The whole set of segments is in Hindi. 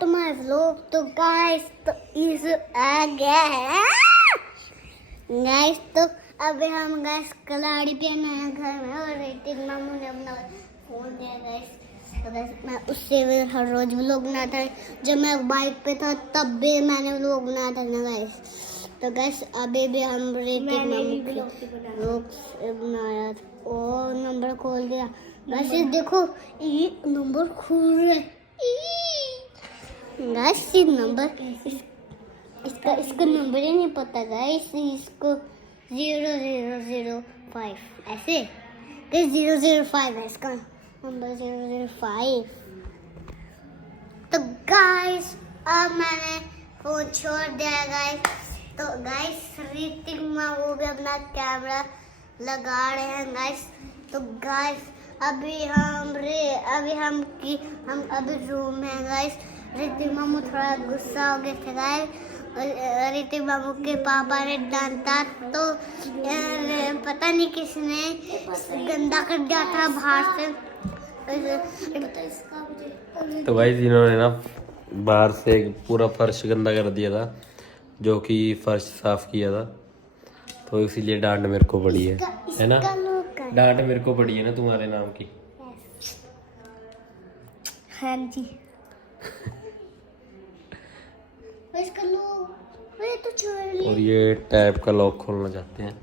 To my vlog. तो गाइस तो इस आ गया है गाइस। तो अभी हम गाइस कलाड़ी पे नया घर में और ऋतिक मामू ने अपना फोन दिया गाइस। तो गाइस मैं उससे हर रोज व्लॉग बनाता था। जब मैं बाइक पे था तब भी मैंने व्लॉग बनाया था ना गाइस। तो गाइस अभी भी हम ऋतिक मामू के व्लॉग बनाया और नंबर खोल दिया गाइस। देखो ये नंबर खुल रहा है गाइस। ये नंबर इसका नंबर ही नहीं पता गाइस। इसको 0005 ऐसे 005 है इसका नंबर 005। तो गाइस अब मैंने फोन छोड़ दिया गाइस। तो गाइस ऋतिक मामू भी अपना कैमरा लगा रहे हैं गाइस। तो गाइस अभी हम रूम में गाइस। ऋतिक मामू थोड़ा गुस्सा हो गए थे गाइस। ऋतिक मामू के पापा ने डांटा तो पता नहीं किसने गंदा कर दिया था बाहर से। तो गाइस इन्होंने ना बाहर से पूरा फर्श गंदा कर दिया था, जो कि फर्श साफ किया था। तो इसीलिए डांट मेरे को पड़ी है ना। डांट मेरे को पड़ी है ना तुम्हारे नाम की। हाँ जी। और ये टैब का लॉक खोलना चाहते हैं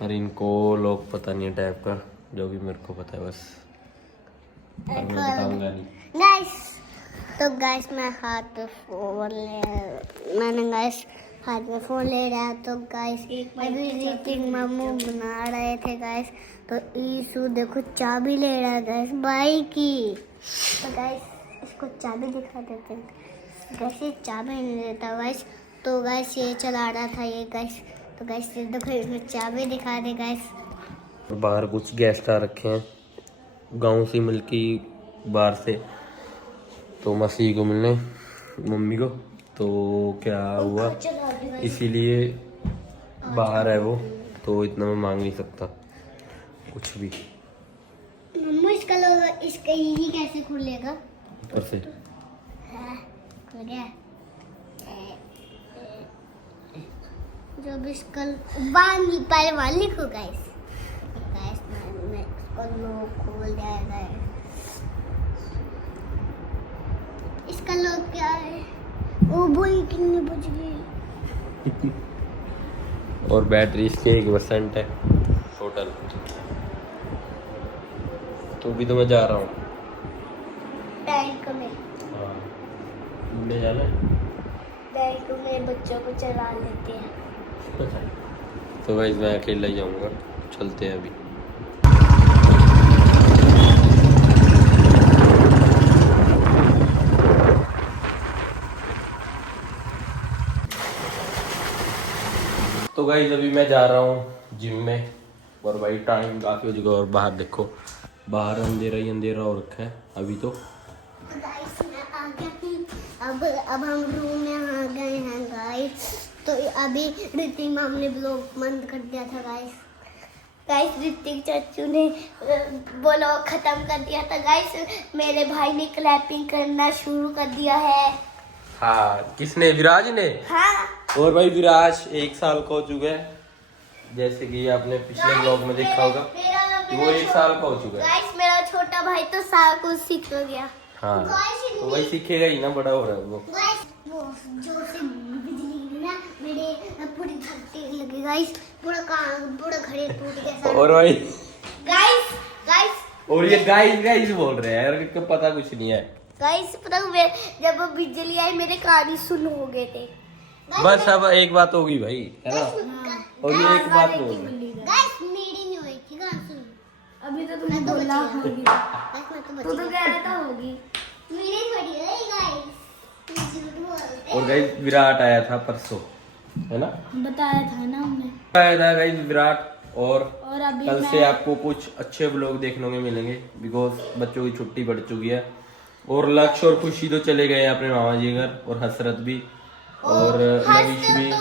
पर इनको लॉक पता नहीं है टैब का, जो भी मेरे को पता है बस। और मैं बताऊंगा नहीं गाइस। तो गाइस मैं मैंने गाइस हाथ में फोन ले रहा। तो गाइस अभी ऋतिक मामू बना रहे थे गाइस। तो ईशु देखो चाबी ले रहा है गाइस बाइक की। तो गाइस इसको चाबी दिखा देते हैं गाइस। ये चाबी नहीं देता गाइस। तो गाइस ये चला रहा था ये गाइस। तो गाइस ये देखो इसमें चाबी दिखा दे गाइस। बाहर कुछ गेस्ट आ रखे हैं गांव से मिलके बाहर से, तो मसीह को मिलने मम्मी को। तो क्या हुआ इसीलिए बाहर है वो, तो इतना मैं मांग नहीं सकता कुछ भी। मम्मा इसका यही कैसे खुलेगा? ऊपर से खुल गया। जो भी इसका पहले वाल लिखो गाइस। मैं इसको लॉक खोल दिया है। इसका लॉक क्या है? ओ बोई कितनी बज गई। और बैटरी इसकी 1% है टोटल। तो भी तो मैं जा रहा हूँ बैंक में। हाँ घूमने जाना है। बैंक में बच्चों को चला लेते हैं। तो भाई मैं अकेला ही जाऊँगा, चलते हैं अभी। तो गाइस अभी मैं जा रहा हूँ जिम में और भाई टाइम काफ़ी हो चुका है। और बाहर देखो, बाहर अंधेरा ही अंधेरा हो रखा है अभी तो। गाइस मैं आ गया हूँ। अब हम रूम में आ गए हैं गाइस। तो अभी ऋतिक माम ने ब्लॉग बंद कर दिया था गाइस। ऋतिक चाचू ने ब्लॉग खत्म कर दिया था गाइस। मेरे भाई ने क्लैपिंग करना शुरू कर दिया है। हाँ किसने? विराज ने। हाँ और भाई विराज 1 साल का हो चुका है, जैसे कि आपने पिछले ब्लॉग में देखा होगा। वो 1 साल का हो चुका है गाइस। मेरा छोटा भाई तो साल को सीख गया। हाँ तो वही सीखेगा ही ना, बड़ा हो रहा है वो। वो जो से बिजली गिरी ना मेरे पूरी धरती लगी गाइस। पूरा घड़े टूट गया। और भाई गाइस और ये गाइस बोल रहे हैं यार, इनको पता कुछ नहीं है गाइस। पता जब बिजली आई मेरे कान ही सुन हो गए थे। बस अब एक बात होगी भाई, है ना। और ये एक बात बोल रहे गाइस मेरी नहीं हुई थी गाइस सुन। अभी तो तुमने बोला होगी। तो कह रहा था होगी। मेरी थोड़ी है गाइस। और गाइस विराट आया था परसों, है ना। बताया था ना हमने। आया था गाइस विराट। और अभी कल से आपको कुछ अच्छे ब्लॉग देखने को मिलेंगे, बिकॉज बच्चों की छुट्टी पड़ चुकी है। और लक्ष्य और खुशी तो चले गए अपने मामा जी घर, और हसरत भी और नविश भी,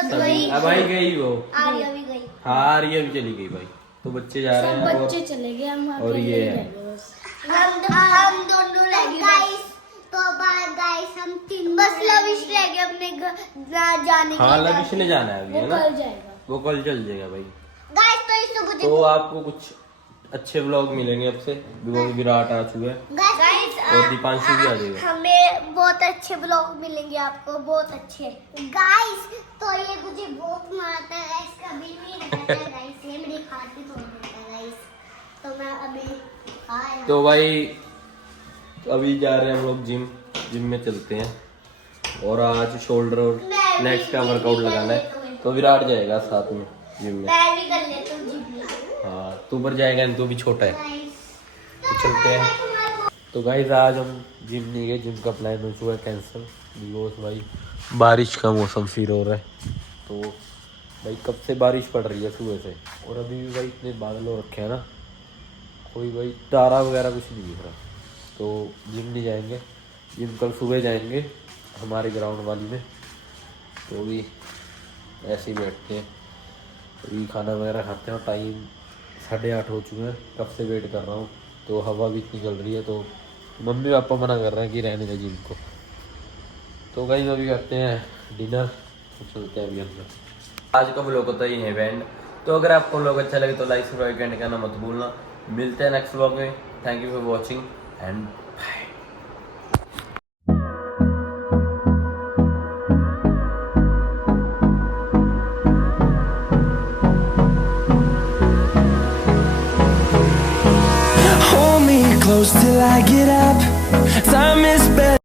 सभी अब आई गई वो। आर्या भी गई। हाँ आर्या भी चली गई भाई। तो बच्चे जा रहे हैं बच्चे चले गए, हम और ये हम दोनों रह गए गाइस। तो लविश रह गया अपने घर जाने हाँ के लविश ने जाना है अभी, है ना? कल जाएगा। वो कल चल जाएगा भाई। गाइस तो इस मुझे तो आपको कुछ अच्छे व्लॉग मिलेंगे अब से, बिकॉज विराट आ चुका है गाइस और दीपांशु भी आ जाएगा। हमें बहुत अच्छे ब्लॉग मिलेंगे आपको, बहुत अच्छे। गाइस तो ये मुझे बहुत मारता है गाइस, कभी नहीं रहता है गाइस, ये मेरी खाती तोड़ देता है गाइस। तो मैं अभी आया तो भाई अभी जा रहे हैं हम लोग जिम में चलते हैं, और आज शोल्डर और नेक्स्ट का वर्कआउट लगाना है, तो विराट जाएगा साथ में जिम में। मैं भी कर लेता हूँ जिम। हाँ तू पर जाएगा, तू भी छोटा है, गाइस तो चलते हैं। तो गाइस आज हम जिम नहीं गए, जिम का प्लान हो चुका है कैंसिल, बिकॉज भाई बारिश का मौसम फिर हो रहा है। तो भाई कब से बारिश पड़ रही है सुबह से, और अभी भी भाई इतने बादल हो रखे हैं ना, कोई भाई तारा वगैरह कुछ नहीं दिख रहा। तो जिम नहीं जाएंगे, जिम कल सुबह जाएंगे हमारे ग्राउंड वाली में। तो अभी ऐसे ही बैठते हैं, अभी खाना वगैरह खाते हैं, और टाइम 8:30 हो चुके हैं, कब से वेट कर रहा हूँ। तो हवा भी इतनी चल रही है, तो मम्मी पापा मना कर रहे हैं कि रहने का जिम को। तो कहीं अभी करते हैं डिनर, तो चलते हैं अभी अंदर। आज का व्लॉग होता ही है बैंड। तो अगर आपको व्लॉग अच्छा लगे तो लाइक सब्सक्राइब करना मत भूलना। मिलते हैं नेक्स्ट व्लॉग में। Thank you for watching and bye. Hold me close till I get up. Time is better.